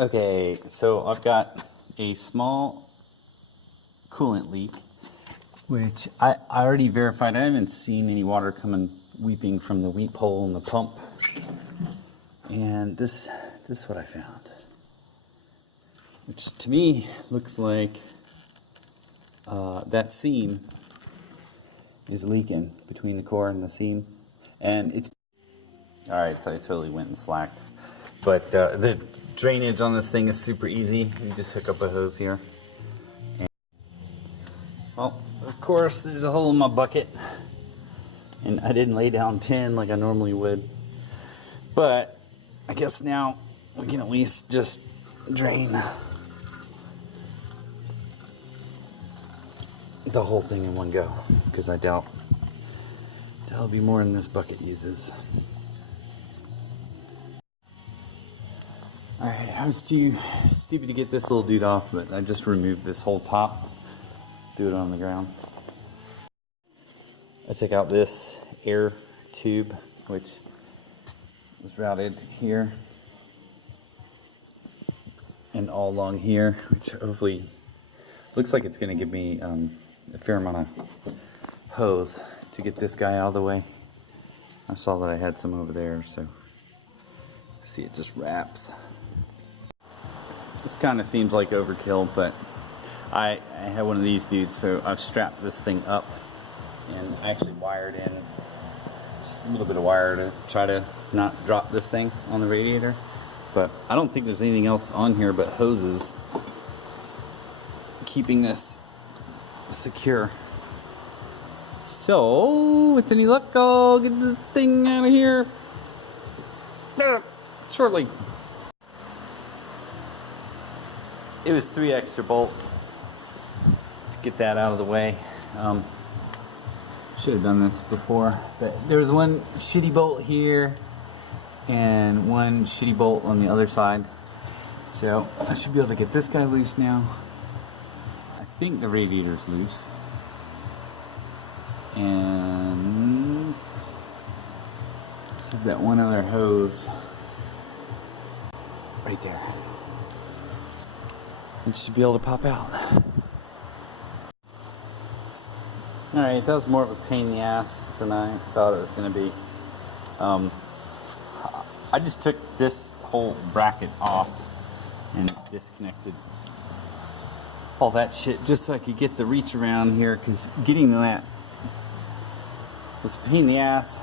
Okay, so I've got a small coolant leak, which I already verified. I haven't seen any water coming weeping from the weep hole in the pump. And this is what I found, which to me looks like that seam is leaking between the core and the seam. And it's alright, so I totally went and slacked. But the drainage on this thing is super easy. You just hook up a hose here. And, well, of course, there's a hole in my bucket. And I didn't lay down 10 like I normally would. But I guess now we can at least just drain the whole thing in one go. Because I doubt there'll be more than this bucket uses. Alright, I was too stupid to get this little dude off, but I just removed this whole top, threw it on the ground. I took out this air tube, which was routed here and all along here, which hopefully looks like it's going to give me a fair amount of hose to get this guy out of the way. I saw that I had some over there, so see, it just wraps. This kind of seems like overkill, but I have one of these dudes, so I've strapped this thing up and I actually wired in just a little bit of wire to try to not drop this thing on the radiator. But I don't think there's anything else on here but hoses keeping this secure. So, with any luck, I'll get this thing out of here shortly. It was 3 extra bolts to get that out of the way. Should have done this before, but there was one shitty bolt here and one shitty bolt on the other side. So I should be able to get this guy loose now. I think the radiator's loose. And just have that one other hose right there. It should be able to pop out. Alright, that was more of a pain in the ass than I thought it was going to be. I just took this whole bracket off and disconnected all that shit just so I could get the reach around here, because getting that was a pain in the ass.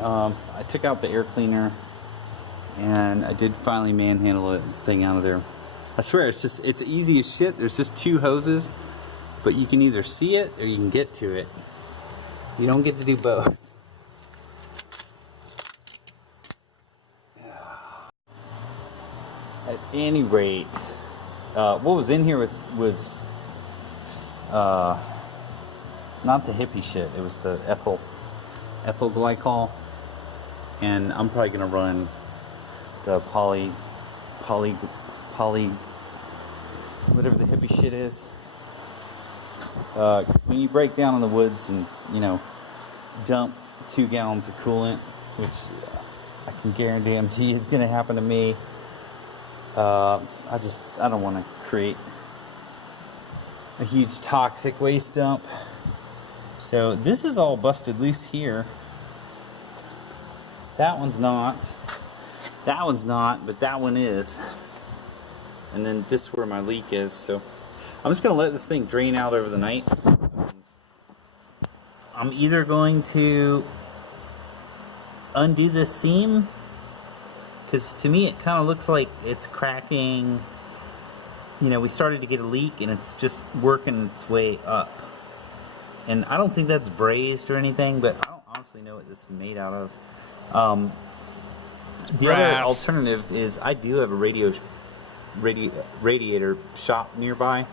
I took out the air cleaner and I did finally manhandle the thing out of there. I swear, it's easy as shit. There's just 2 hoses, but you can either see it or you can get to it. You don't get to do both. At any rate, what was in here was not the hippie shit. It was the ethyl glycol, and I'm probably gonna run the poly whatever the hippie shit is. When you break down in the woods and, you know, dump 2 gallons of coolant, which I can guarantee is going to happen to me, I don't want to create a huge toxic waste dump. So this is all busted loose here. That one's not. That one's not, but that one is. And then this is where my leak is, so I'm just going to let this thing drain out over the night. I'm either going to undo this seam, because to me it kind of looks like it's cracking. You know, we started to get a leak and it's just working its way up. And I don't think that's brazed or anything, but I don't honestly know what this is made out of. The other alternative is I do have a radiator shop nearby,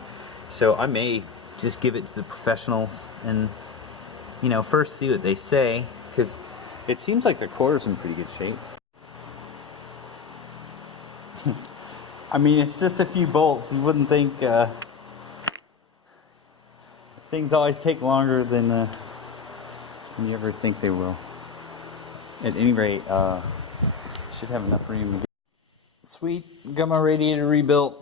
so I may just give it to the professionals and, you know, first see what they say, because it seems like the core is in pretty good shape. I mean, it's just a few bolts. You wouldn't think things always take longer than you ever think they will. At any rate, should have enough room to get. Sweet, got my radiator rebuilt.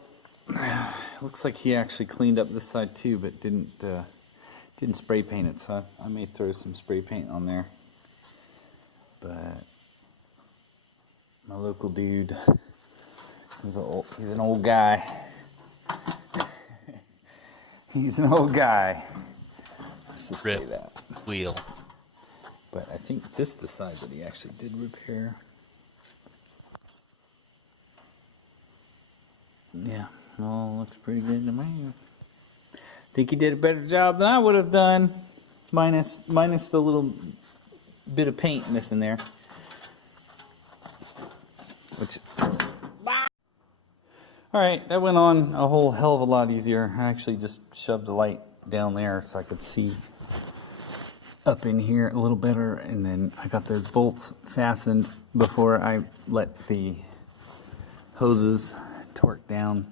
Looks like he actually cleaned up this side too, but didn't spray paint it, so I may throw some spray paint on there. But my local dude, he's an old guy. He's an old guy. Let's just say that. Wheel. But I think this is the side that he actually did repair. Yeah, well, looks pretty good to me. Think he did a better job than I would have done, minus the little bit of paint missing there. Which, all right, that went on a whole hell of a lot easier. I actually just shoved the light down there so I could see up in here a little better, and then I got those bolts fastened before I let the hoses torque down,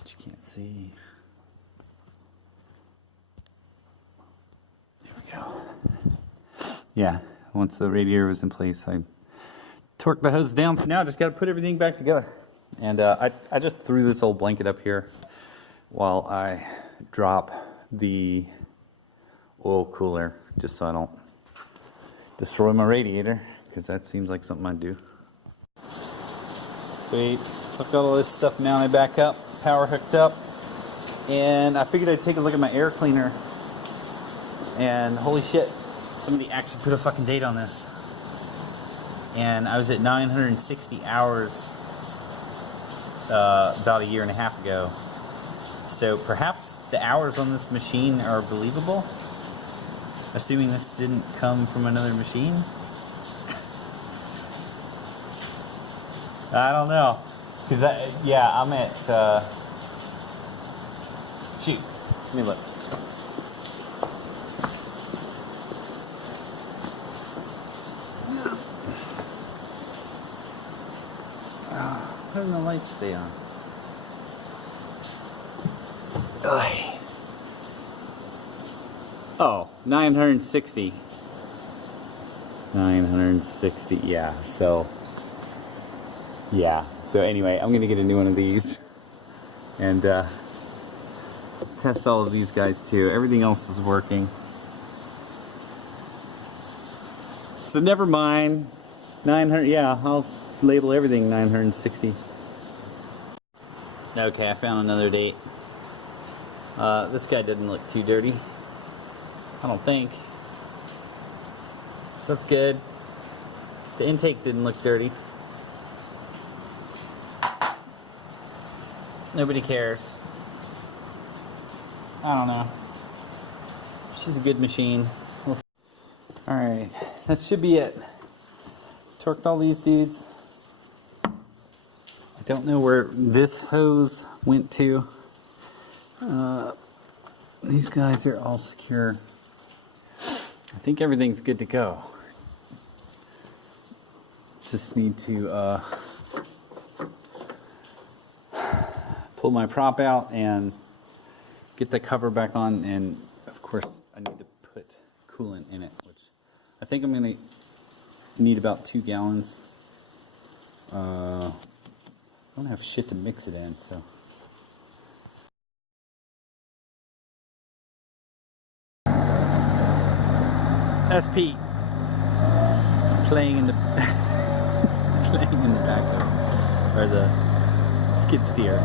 which you can't see. There we go. Yeah, once the radiator was in place, I torqued the hose down. So now I just got to put everything back together. And I just threw this old blanket up here while I drop the oil cooler, just so I don't destroy my radiator, because that seems like something I'd do. Sweet. I've got all this stuff mounted back up, power hooked up, and I figured I'd take a look at my air cleaner, and holy shit, somebody actually put a fucking date on this. And I was at 960 hours about a year and a half ago. So perhaps the hours on this machine are believable, assuming this didn't come from another machine. I don't know. Because, yeah, I'm at, shoot, let me look. Why doesn't the light stay on? Oh, 960. 960, yeah, so... Yeah, so anyway, I'm gonna get a new one of these and test all of these guys too. Everything else is working. So never mind. 900, yeah, I'll label everything 960. Okay, I found another date. This guy doesn't look too dirty, I don't think. So that's good. The intake didn't look dirty. Nobody cares. I don't know. She's a good machine. Alright, that should be it. Torqued all these dudes. I don't know where this hose went to. These guys are all secure. I think everything's good to go. Just need to pull my prop out and get the cover back on, and of course I need to put coolant in it, which I think I'm going to need about 2 gallons. I don't have shit to mix it in, so. That's Pete playing in the playing in the back of, or the skid steer.